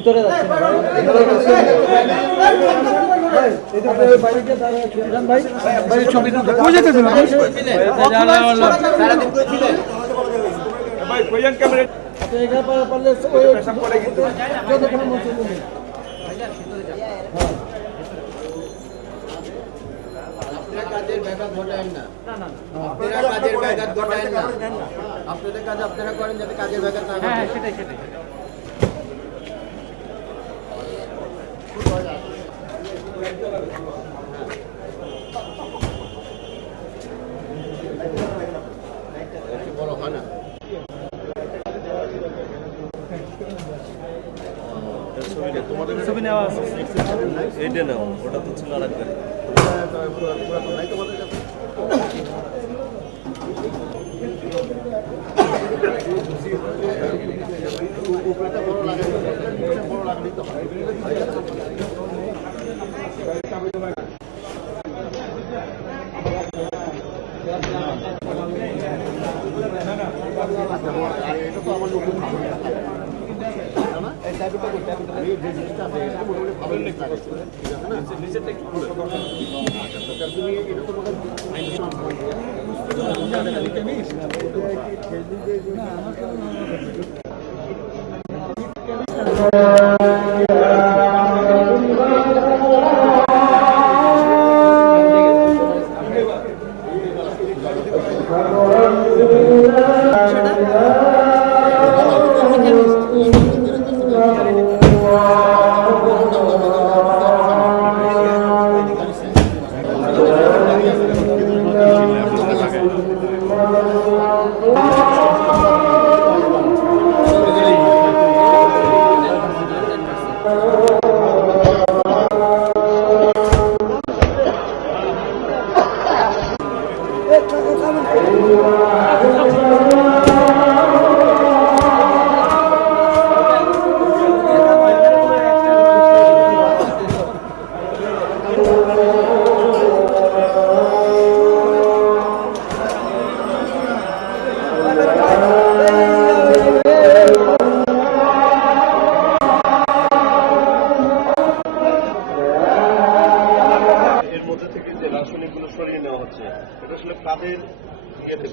ভিতরে যাচ্ছে না ভাই ভাই ছবি কই যেতেছেন ভাই কইয়ান ক্যামেরা এগা পারলে ওই পেছন পড়ে কিন্তু যত কোনো মত নেই কাজের ব্যাঘাত ঘটায় না আপনারা কাজের ব্যাঘাত ঘটায় না আপনাদের কাজ আপনারা করেন যাতে কাজের ব্যাঘাত না ঘটে সেটাই বড় হয় না ছবি নেওয়া আছে এইটা নাও ওটা তো ছিল আর একবার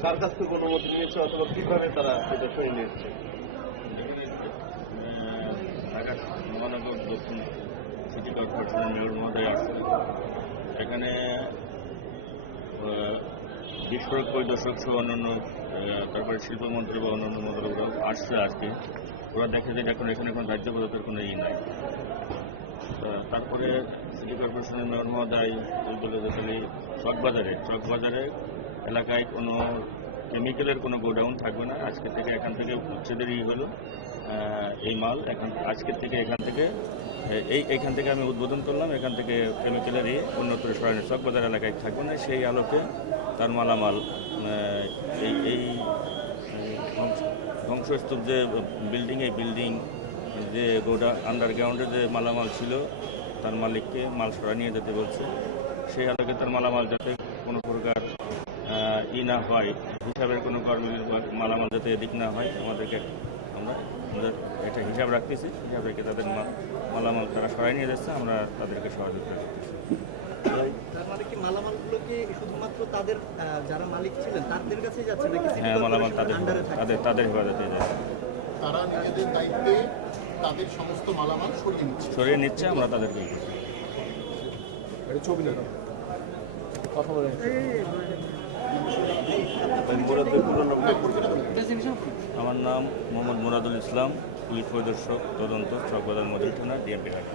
কার কাছ থেকে অনুমতি নিয়েছে অথবা কিভাবে তারা এটা সরিয়ে নিয়েছে? ঢাকা মহানগর দক্ষিণ সিটি কর্পোরেশনের মেয়র মহোদয় আসছে। এখানে বিস্ফোরক পরিদর্শক সহ অন্যান্য তারপরে শিল্পমন্ত্রী বা অন্যান্য মন্ত্রীরাও আসছে আজকে। ওরা দেখে যে এখন এখানে কোনো রাজ্য পদার্থের কোনো নাই। তারপরে সিটি কর্পোরেশনের মেয়র মহোদয় বলে যে চকবাজারে এলাকায় কোনো কেমিক্যালের কোনো গোডাউন থাকবে না। আজকে থেকে এখান থেকে উচ্ছেদের হলো এই মাল আজকের থেকে এখান থেকে আমি উদ্বোধন করলাম। এখান থেকে কেমিক্যালের অন্যত্র সরানো চকবাজার এলাকায় থাকবে না। সেই আলোকে তার মালামাল এই ধ্বংসস্তূপ যে বিল্ডিং যে আন্ডারগ্রাউন্ডে যে মালামাল ছিল তার মালিককে মাল সরা নিয়ে যেতে বলছে। সেই আলোকে তার মালামাল যাতে কোনো প্রকার না হয়, হিসাবের কোনো মালামাল যাতে এদিক না হয় আমরা একটা হিসাব রাখতেছি। হিসাব রেখে তাদের মালামাল তারা সরাই নিয়ে যাচ্ছে, আমরা তাদেরকে সহযোগিতা করতেছি। হ্যাঁ, মালামাল তাদের হেফাজতে যাচ্ছে। তারা নিজেদের দায়িত্বে তাদের সমস্ত মালামাল সরিয়ে নিচ্ছে, আমরা তাদেরকে কথা বলে আমার নাম মোহাম্মদ মুরাদুল ইসলাম, পুলিশ পরিদর্শক তদন্ত চকবাজার মডেল থানা, ডিএমপি ঢাকা।